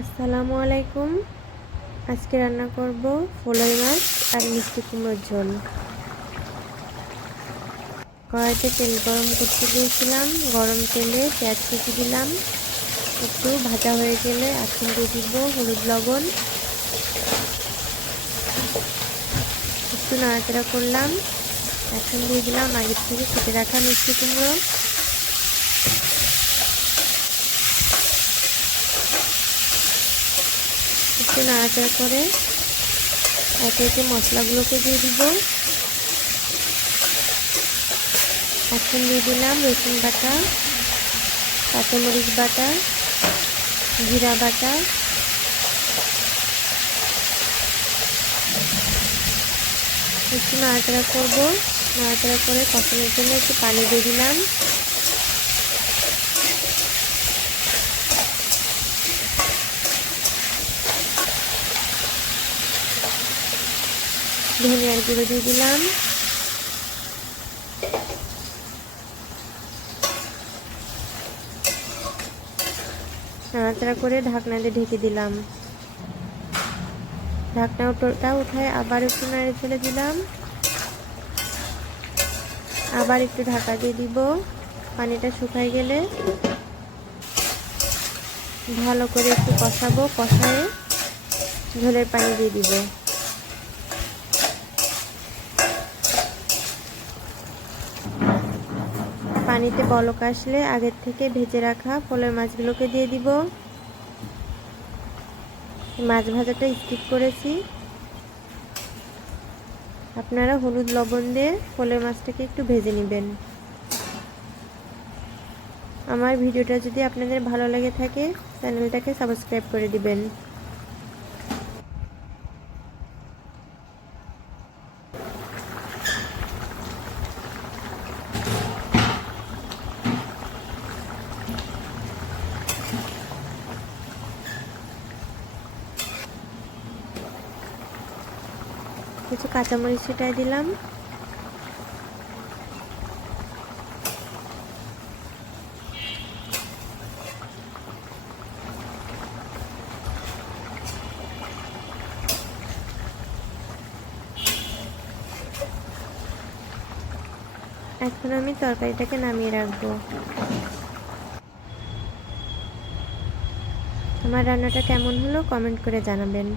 আসসালামু আলাইকুম। আজকে রান্না করব ফলাই মাছ আর মিষ্টি কুমড়োর ঝোল। কড়াইতে তেল গরম করতে দিয়েছিলাম। গরম তেলে পেঁয়াজ কুচি দিলাম। একটু ভাজা হয়ে গেলে এখন দিয়ে দিব হলুদ লবণ। একটু নাড়াচাড়া করলাম। এখন দিয়ে দিলাম আগের থেকে কেটে রাখা মিষ্টি কুমড়ো। একটু নাড়াচাড়া করে একে একে মশলাগুলোকে দিয়ে দিব। এখন দিয়ে দিলাম রসুন বাটা, কাঁচামরিচ বাটা, জিরা বাটা। একটু নাড়াচাড়া করব। নাড়াচাড়া করে কষানোর জন্য একটু পানি দিয়ে দিলাম। ধনিয়ার গুঁড়ো দিয়ে দিলাম। নাড়াচাড়া করে ঢাকনা দিয়ে ঢেকে দিলাম। ঢাকনা ওটা উঠায় আবার একটু নাড়ে ফেলে দিলাম। আবার একটু ঢাকা দিয়ে দিব। পানিটা শুকাই গেলে ভালো করে একটু কষাবো, কষায় ঝোলের পানি দিয়ে দিব। পানিতে বলক আসলে আগের থেকে ভেজে রাখা ফলের মাছগুলোকে দিয়ে দিব। মাছ ভাজাটা স্কিপ করেছি। আপনারা হলুদ লবণ দিয়ে ফলের মাছটাকে একটু ভেজে নেবেন। আমার ভিডিওটা যদি আপনাদের ভালো লেগে থাকে, চ্যানেলটাকে সাবস্ক্রাইব করে দিবেন। কিছু কাঁচামরিচ ছিটাই দিলাম। এখন আমি তরকারিটাকে নামিয়ে রাখব। আমার রান্নাটা কেমন হলো কমেন্ট করে জানাবেন।